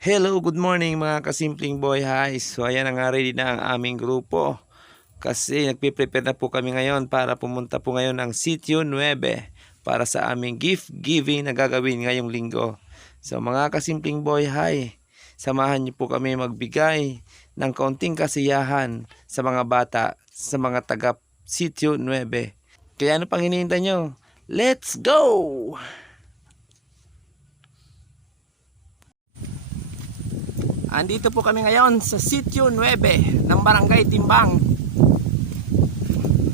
Hello, good morning mga kasimpleng boy highs. So ayan na nga, ready na ang aming grupo. Kasi nagpiprepare na po kami ngayon para pumunta po ngayon ng Sitio 9 para sa aming gift giving na gagawin ngayong linggo. So mga kasimpleng boy hi, samahan niyo po kami magbigay ng kaunting kasiyahan sa mga bata, sa mga taga Sitio 9. Kaya ano pang hinihintay nyo? Let's go! Andito po kami ngayon sa Sitio 9 ng Barangay Timbang.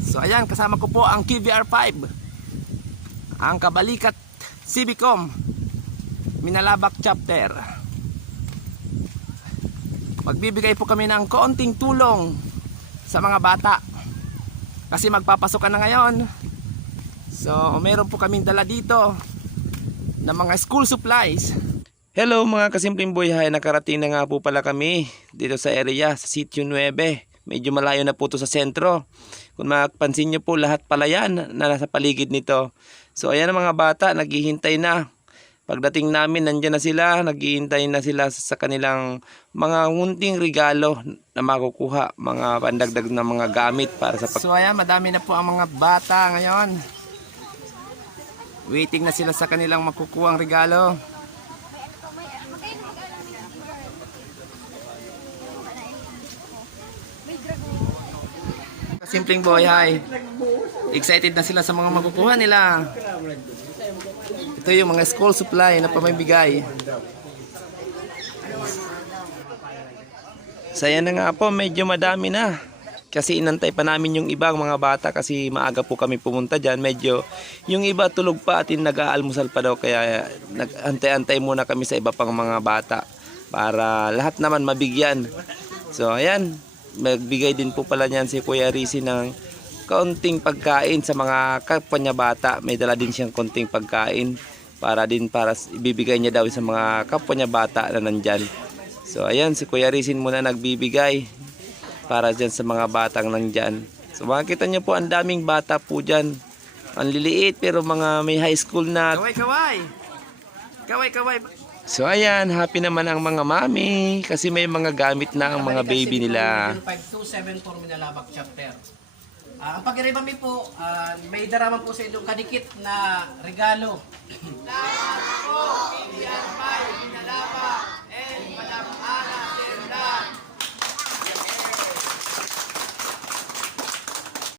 So ayan, kasama ko po ang KVR5, ang Kabalikat Civicom Minalabak Chapter. Magbibigay po kami ng konting tulong sa mga bata kasi magpapasokan na ngayon. So meron po kaming dala dito ng mga school supplies. Hello mga kasimpleng boy hi, nakarating na nga po pala kami dito sa area, sa Sitio 9. Medyo malayo na po ito sa sentro. Kung mapansin nyo po, lahat pala yan na nasa paligid nito. So ayan ang mga bata, naghihintay na. Pagdating namin, nandyan na sila, naghihintay na sila sa kanilang mga ngunting regalo na makukuha, mga pandagdag na mga gamit para sa So ayan, madami na po ang mga bata ngayon. Waiting na sila sa kanilang makukuhang regalo. Simpleng boy hi, excited na sila sa mga makukuha nila. Ito yung mga school supply na pamibigay. Saya na nga po, medyo madami na. Kasi inantay pa namin yung ibang mga bata kasi maaga po kami pumunta dyan. Medyo yung iba tulog pa at nag-aalmusal pa daw, kaya nag-antay-antay muna kami sa iba pang mga bata para lahat naman mabigyan. So ayan, magbigay din po pala niyan si Kuya Rizzy ng kaunting pagkain sa mga kapwa niya bata. May dala din siyang kaunting pagkain para ibibigay niya daw sa mga kapwa niya bata na nandyan. So ayan, si Kuya Rizzy muna nagbibigay para dyan sa mga batang nandyan. So makikita niyo po, ang daming bata po dyan. Ang liliit pero mga may high school na. Kaway, kaway! Kaway, kaway! So ayan, happy naman ang mga mami kasi may mga gamit na ang mga baby nila. 5274 Minalabak Chapter. Ang pag-iribami po, may daraman po sa inyong kadikit na regalo.